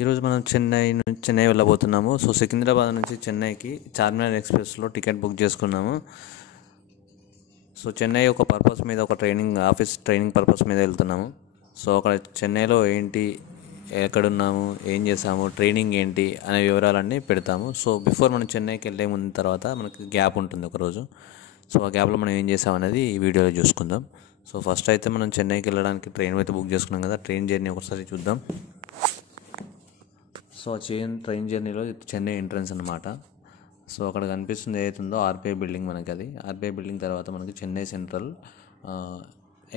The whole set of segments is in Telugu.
ఈరోజు మనం చెన్నై వెళ్ళబోతున్నాము. సో సికింద్రాబాద్ నుంచి చెన్నైకి చార్మినార్ ఎక్స్ప్రెస్లో టికెట్ బుక్ చేసుకున్నాము. సో చెన్నై ఒక పర్పస్ మీద, ఒక ట్రైనింగ్ పర్పస్ మీద వెళ్తున్నాము. సో అక్కడ చెన్నైలో ఏంటి, ఎక్కడున్నాము, ఏం చేసాము, ట్రైనింగ్ ఏంటి అనే వివరాలన్నీ పెడతాము. సో బిఫోర్ మనం చెన్నైకి వెళ్ళే ముందు తర్వాత మనకి గ్యాప్ ఉంటుంది ఒకరోజు. సో ఆ గ్యాప్లో మనం ఏం చేసాం అనేది ఈ వీడియోలో చూసుకుందాం. సో ఫస్ట్ అయితే మనం చెన్నైకి వెళ్ళడానికి ట్రైన్ అయితే బుక్ చేసుకున్నాం కదా, ట్రైన్ జర్నీ ఒకసారి చూద్దాం. సో ట్రైన్ జర్నీలో చెన్నై ఎంట్రన్స్ అనమాట. సో అక్కడ కనిపిస్తుంది ఏదైతుందో ఆర్పిఐ బిల్డింగ్, మనకి అది ఆర్పిఐ బిల్డింగ్ తర్వాత మనకి చెన్నై సెంట్రల్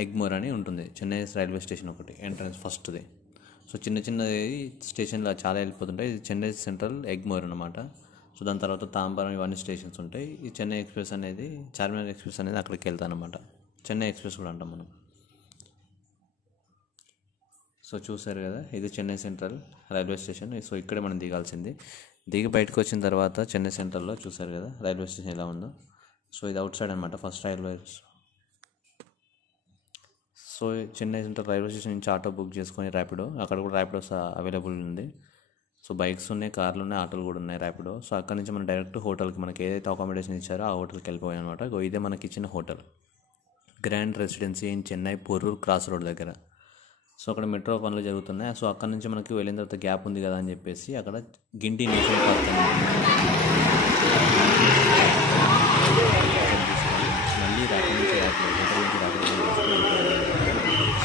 ఎగ్మోర్ అని ఉంటుంది. చెన్నై రైల్వే స్టేషన్ ఒకటి ఎంట్రన్స్ ఫస్ట్ది. సో చిన్నది స్టేషన్లో చాలా వెళ్ళిపోతుంటాయి. ఇది చెన్నై సెంట్రల్ ఎగ్మోర్ అనమాట. సో దాని తర్వాత తాంబరం ఇవన్నీ స్టేషన్స్ ఉంటాయి. ఈ చెన్నై ఎక్స్ప్రెస్ అనేది, చార్మినార్ ఎక్స్ప్రెస్ అనేది అక్కడికి వెళ్తానమాట. చెన్నై ఎక్స్ప్రెస్ కూడా అంటాం మనం. సో చూసారు కదా, ఇది Chennai central railway station. So ఇక్కడే మనం దిగాల్సింది. దిగి బయటకు వచ్చిన తర్వాత చెన్నై సెంట్రల్లో చూసారు కదా రైల్వే స్టేషన్ ఎలా ఉందో. సో ఇది అవుట్ సైడ్ అనమాట, first railway. So Chennai central railway station నుంచి ఆటో బుక్ చేసుకొని ర్యాపిడో, అక్కడ కూడా ర్యాపిడో అవైలబుల్ ఉంది. సో బైక్స్ ఉన్నాయి, కార్లు ఉన్నాయి, ఆటోలు కూడా ఉన్నాయి ర్యాపిడో. సో అక్కడ నుంచి మనం డైరెక్ట్ హోటల్కి, మనకి ఏదైతే అకామిడేషన్ ఇచ్చారో ఆ హోటల్కి వెళ్ళిపోయాం అనమాట. ఇదే మనకి ఇచ్చిన hotel, grand residency in Chennai Porur cross road దగ్గర. సో అక్కడ మెట్రో పనులు జరుగుతున్నాయి. సో అక్కడ నుంచి మనకి వెళ్ళిన తర్వాత గ్యాప్ ఉంది కదా అని చెప్పేసి అక్కడ గింటి నేషనల్ పార్క్ అని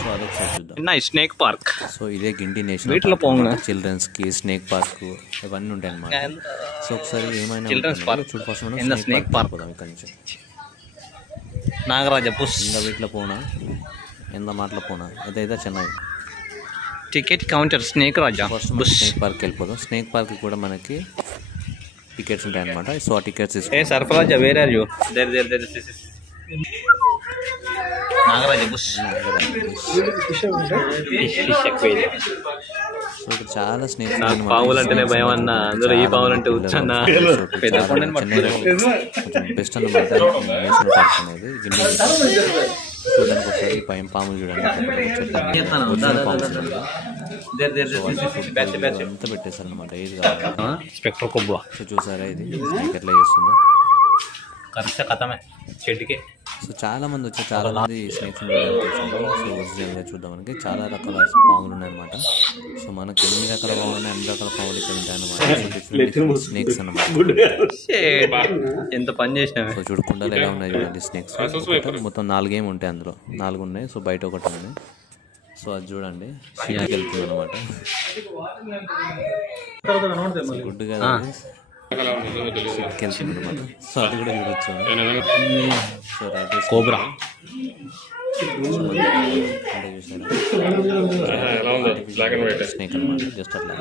సో అదొకసారి చూద్దాం. Snake park. సో ఇదే గింటి నేషనల్ పార్క్, చిల్డ్రన్స్కి స్నేక్ పార్క్ ఇవన్నీ ఉంటాయి అన్నమాట. సో ఒకసారి ఏమైనా చూడు, ఫస్ట్ మనం స్నేక్ పార్క్ పోదాం. ఇక్కడ నుంచి నాగరాజ బుస్ ఇంకా వీటిలో పోనా, ఎంత మాటలో పోనా, ఇదైతే చెన్నై టికెట్ కౌంటర్ స్నేక్ రాజా. ఫస్ట్ మనం స్నేక్ పార్క్ వెళ్ళిపోదాం. స్నేక్ పార్క్ కూడా మనకి టికెట్స్ ఉంటాయి అనమాట. సో ఆ టికెట్స్ సర్ఫరాజా వేర్ ఆర్ యూ? నాగరాజ బుస్. సో ఇక్కడ చాలా స్నేక్ పావులు అంటేనే భయం అన్న, అందులో ఈ పావులు అంటే వచ్చన్న బెస్ట్ అన్నమాట. నేషనల్ పార్క్ అనేది చూడడానికి ఒకసారి పాములు చూడండి, అంతా పెట్టేశారు అనమాట. ఏది కావాలి స్పెక్టర్ కొబ్బు. సో చూసారా ఇది ఎట్లా చేస్తుందో, కరెక్ట్ కథమే చెట్టుకే. సో చాలా మంది వచ్చి చాలా మంది స్నేక్స్ సో ఒరిజినల్గా చూద్దాం. మనకి చాలా రకాల పాములు ఉన్నాయన్నమాట. సో మనకి ఎన్ని రకాల పాములు ఉన్నాయి, అన్ని రకాల పాములు ఇక్కడ ఉంటాయి అన్నమాట. స్నేక్స్ అన్నమాట. ఎంత పని చేసినా. సో చూడకుండా ఎలా ఉన్నాయి చూడండి స్నేక్స్. మొత్తం 4 ఏమి ఉంటాయి, అందులో 4 ఉన్నాయి. సో బయట ఒకటి ఉంది. సో అది చూడండి, షీట్కి వెళ్తుంది అనమాట. గుడ్ కదా, వెళ్తుంది అనమాట. సో అది కూడా చూడొచ్చు. సో రైట్ కోబ్రా స్నేక్ అనమాట. జస్ట్ అట్లా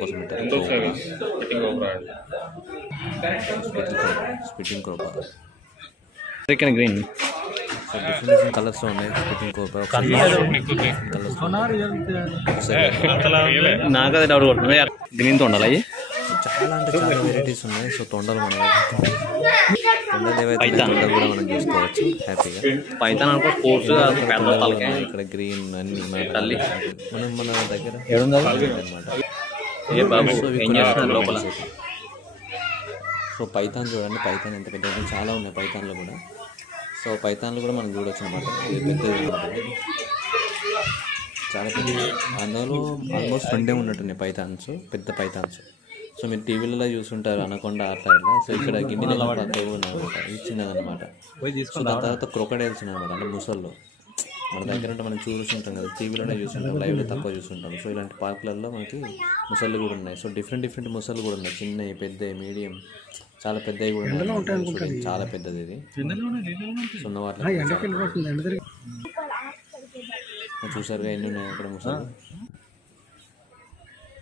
కోసం పెట్టారు. Spitting cobra, green. So different colours ఉన్నాయి. స్పిట్టింగ్ కోబ్రా నాకదే డౌట్ కొడుతుంది, గ్రీన్ తో ఉండాలి. చాలా అంటే చాలా వెరైటీస్ ఉన్నాయి. సో తొండలు ఏవైతే తొండలు కూడా మనం చూసుకోవచ్చు హ్యాపీగా. పైతాన్ అనుకో స్పోర్ట్స్ ఇక్కడ గ్రీన్ అన్ని మనం మన దగ్గర లోపల. సో పైతాన్ చూడండి, పైతాన్ ఎంత పెద్ద, చాలా ఉన్నాయి పైతాన్లు కూడా. సో పైతాన్లు కూడా మనం చూడొచ్చు అనమాట. ఇది పెద్దది చాలా పెద్ద, అందులో ఆల్మోస్ట్ 2 ఉన్నట్టున్నాయి పైతాన్స్, పెద్ద పైతాన్స్. సో మీరు టీవీలలో చూసుంటారు అనకొండ అట్లా ఇట్లా. సో ఇక్కడ గిన్నె ఉన్నాయన్నమాట, ఇది చిన్నదన్నమాట. సో దాని తర్వాత క్రొకడైల్స్ ఉన్నాయన్నమాట, అంటే ముసళ్ళు. మన దగ్గర అంటే మనం చూస్తుంటాం కదా, టీవీలోనే చూస్తుంటాం, లైవ్లో తక్కువ చూస్తుంటాం. సో ఇలాంటి పార్కులలో మనకి ముసళ్ళు కూడా ఉన్నాయి. సో డిఫరెంట్ ముసళ్ళు కూడా ఉన్నాయి, చిన్నవి, పెద్దవి, మీడియం, చాలా పెద్దవి కూడా ఉన్నాయి. చాలా పెద్దది ఇది. సో ఉన్న వాటిలో చూసారుగా ఎన్ని ఉన్నాయి అక్కడ ముసళ్ళు.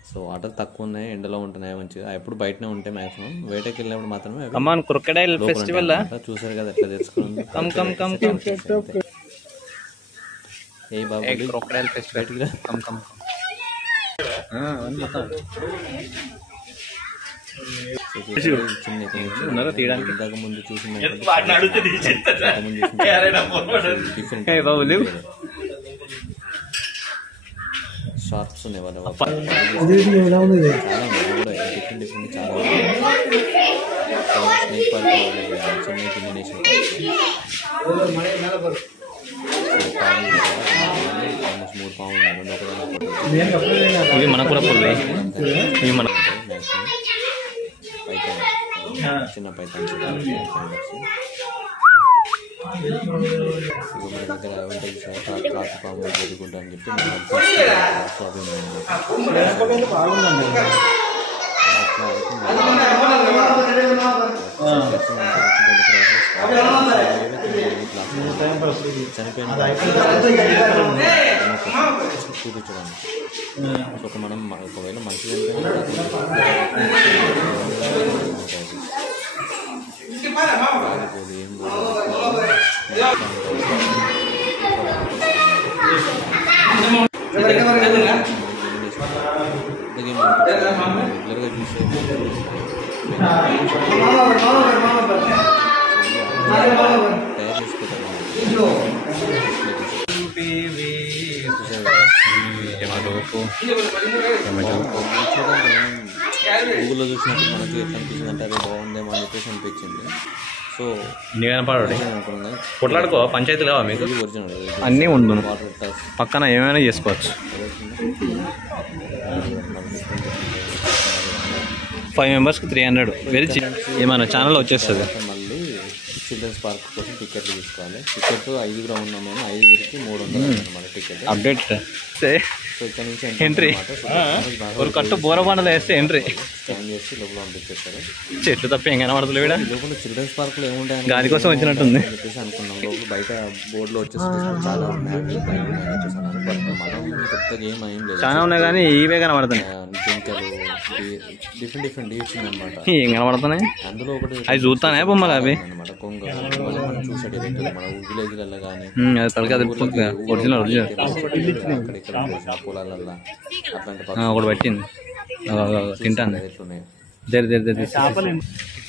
సో వాటర్ తక్కువ ఉన్నాయి, ఎండలో ఉంటున్నాయి మంచిగా. ఎప్పుడు బయటనే ఉంటాయి మ్యాక్సిమం. వేటకి వెళ్ళినప్పుడు మాత్రమే. క్రొకడైల్ ఫెస్టివల్ చూసారు కదా ఎట్లా తెచ్చుకుంది. ఏ బాబు క్రొకడైల్ ఫెస్టివల్ ఇంతకు ముందు చూసిన షార్క్స్ వస్తున్నాయి వాళ్ళ ఎలా ఉంది చాలా ఉన్నాయి కూడా డిఫరెంట్ చాలా ఉన్నాయి. Snake park Chennai Indonesian almost 3 పాములు ఉన్నాయి. ఇవి మనకు కూడా పుల్లు ఇవి మన పైతాన్ చిన్న పైతాన్ మన దగ్గర ఉంటుంది సార్ కాకి పాము జరుగుంటా అని చెప్పి చనిపోయిన చూపించడానికి. సో మనం ఒకవేళ మంచి రాకపోదు ఏం రెగ్యులర్గా చూసే తయారు చేసుకుంటారు. గూగుల్లో చూసినప్పుడు మనకి ఎట్లా అనిపించింది అంటే అది బాగుందేమో అని చెప్పేసి అనిపించింది. సో కొట్లాడుకో పంచాయతీ లేవా మీకు ఒరిజినల్ అన్నీ ఉండు వాటర్ పక్కన ఏమైనా చేసుకోవచ్చు. 5 మెంబర్స్కి 300 వెరీ ఏమైనా ఛానల్ వచ్చేస్తుంది. మళ్ళీ చిల్డ్రన్స్ పార్క్ కోసం టికెట్లు తీసుకోవాలి. టికెట్ 5 ఉన్నాం మేము, 5కి 300 అన్నమాట టికెట్. అప్డేట్ సో ఇక్కడ నుంచి ఎంట్రీ ఒక కట్టు బోరబండలు వేస్తే ఎంట్రీ స్కాన్ చేసి లోపల పంపించేస్తారు. చెట్లు తప్ప ఏం కనబడదు వీడ. లోపల చిల్డ్రన్స్ పార్క్లో ఏముంటాయని గాలి కోసం వచ్చినట్టుంది చెప్పేసి అనుకున్నాం. లోపల బయట బోర్డులో వచ్చేసి చాలా ఉన్నాయి చెప్పేసి అన్నారు. బట్ మనం పెద్దగా ఏం లేదు, చాలా ఉన్నాయి కానీ ఇవే కనబడుతున్నాయి. జింకలు డిఫరెంట్ డీప్స్ అనమాట. ఏం కనబడుతున్నాయి అందులో ఒకటి అవి చూస్తానే బొమ్మలు అవి అనమాట. కొంగ మనం చూసాడు మన విలేజ్లలో కానీ ఒరిజినల్ ఇక్కడ పొలాలల్లో అట్లాంటి ఒకటి పెట్టింది తింటాను.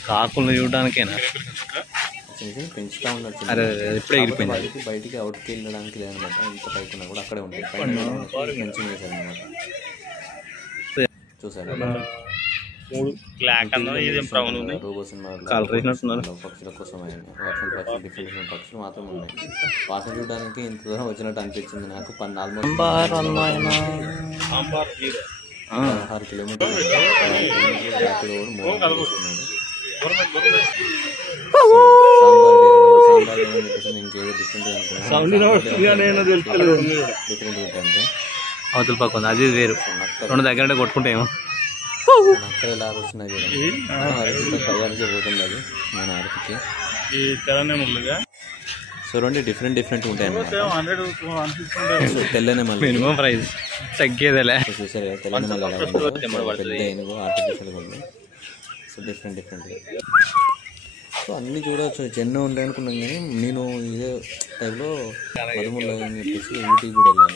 కాకులను చూడడానికేనా పెంచుతా ఉన్నారు. అరే ఇప్పుడే ఎగిరిపోయింది. బయటికి అవుట్కి వెళ్ళడానికి లేదనమాట. ఇంత పైకున్నా కూడా అక్కడే ఉంటాయి. ఫెన్సింగ్ వేశారు అనమాట. చూసారు రోబో సినిమా పక్షుల కోసం పక్షులు డిఫరెంట్ పక్షులు మాత్రం ఉన్నాయి. వాటిని చూడడానికి ఇంత దూరం వచ్చినట్టు అనిపించింది నాకు. 16 కిలోమీటర్లు సాంబార్ ఇంకేదో డిఫరెంట్ ఉంటాయి. అవతల పక్క ఉంది అది వేరు. 2 దగ్గర కొట్టుకుంటాయేమో. అక్కడ ఎలా వస్తున్నాయి చూడండి. అరటికి తయారుగా పోతుంది అది మన అరటికి. సో 2 డిఫరెంట్ ఉంటాయి అన్నమాట. తెల్లనే మళ్ళీ మినిమం ప్రైస్ తగ్గేదేలే. చూసారు కదా తెల్లనే మళ్ళీ అలా పెద్ద ఏనుగు ఆర్టిఫిషియల్గా ఉంది. సో డిఫరెంట్ సో అన్నీ చూడవచ్చు. చెన్నై ఉంటాయి అనుకున్నాం కానీ నేను ఇదే టైంలో మధుమూలలో అని చెప్పేసి ఊటీకి కూడా వెళ్ళాను.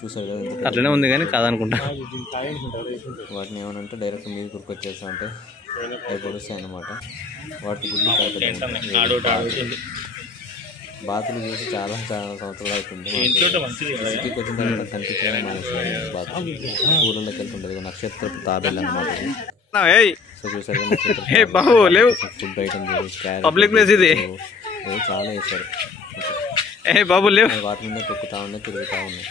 చూసారు కదా అట్లనే ఉంది కానీ కాదనుకుంటా. వాటిని ఏమనంటే డైరెక్ట్ మీరు గుర్కొచ్చేస్తా అంటే అవి పొడుస్తాయి అన్నమాట. వాటి గుడ్లు బాతులు చూసి చాలా సంవత్సరాలు అవుతుంది. సిటీకి వచ్చిన తర్వాత కనిపించడం మానేసాను. బాతులు ఊళ్ళలోకి వెళ్తుంటుంది. నక్షత్ర తాబేలు అన్నమాట. సో చూసారు ఫుడ్ ఐటమ్ పబ్లిక్ ప్లేస్ ఇది చాలా వేసారు. బాబు లేవు వాటి మీద తొక్కుతా ఉన్నాయి, తిరుగుతూ ఉన్నాయి.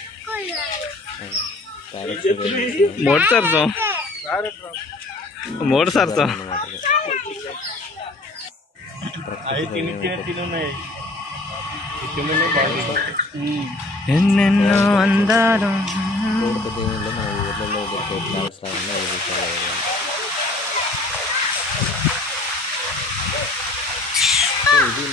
మోడు సార్తో ఎన్నెన్నో అందాలు మన ఊర్లలో ఇది